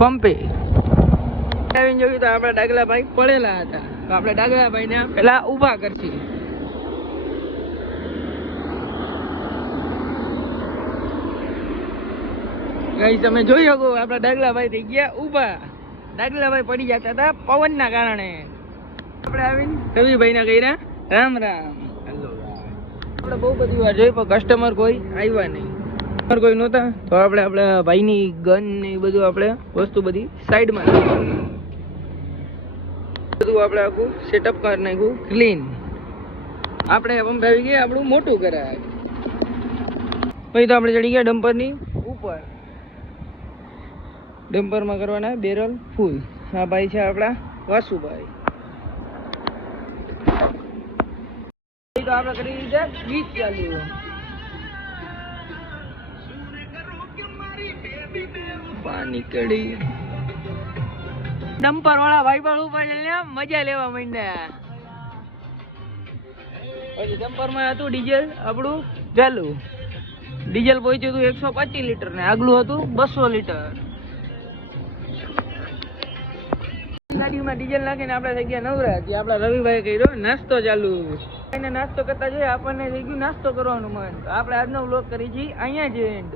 પંપે આવીને જોયું તો આપણા ડાગલાભાઈ પડેલા હતા, તો આપણે ડાગલાભાઈને પેલા ઊભા કરશી. ગાઈસ તમે જોઈ શકો આપણા ડાગલાભાઈ થઈ ગયા ઊભા. ડાગલાભાઈ પડી જતા હતા પવનના કારણે. આપણે આવીને રવિભાઈ ના કર્યા રામ રામ. આપણે બહુ બધી વાર જોઈ પણ કસ્ટમર કોઈ આવ્યા નહીં, કોઈ નહોતા. તો આપણે આપણા ભાઈની ગન ને એ બધું આપણે વસ્તુ બધી સાઈડમાં બધું આપણે આખું સેટઅપ કરી નાખ્યું ક્લીન. આપણે પંપ આવી ગયા આપણું મોટું કરાય. પછી તો આપણે ચડી ગયા ડમ્પરની ઉપર. ડમ્પરમાં કરવાના બેરલ ફૂલ. આ ભાઈ છે આપણા વાસુભાઈ. તો આપણે કરી દીધા ગીત ચાલુ. પાણી કડી ડમ્પર વાળા ભાઈ પણ ઉપર મજા લેવા માંડ્યા. પછી ડમ્પર માં હતું ડીઝલ આપણું ચાલુ. ડીઝલ પહોંચ્યું હતું 125 લીટર ને આગલું હતું 200 લીટર. ગાડીમાં ડીઝલ નાખીને આપણે થઈ ગયા નવરા. ત્યાં આપણા રવિભાઈ કર્યો નાસ્તો ચાલુ. નાસ્તો કરતા જોઈએ આપણને થઈ ગયું નાસ્તો કરવાનું મન. તો આપણે આજનો વ્લોગ કરી છીએ અહીંયા જ એન્ડ.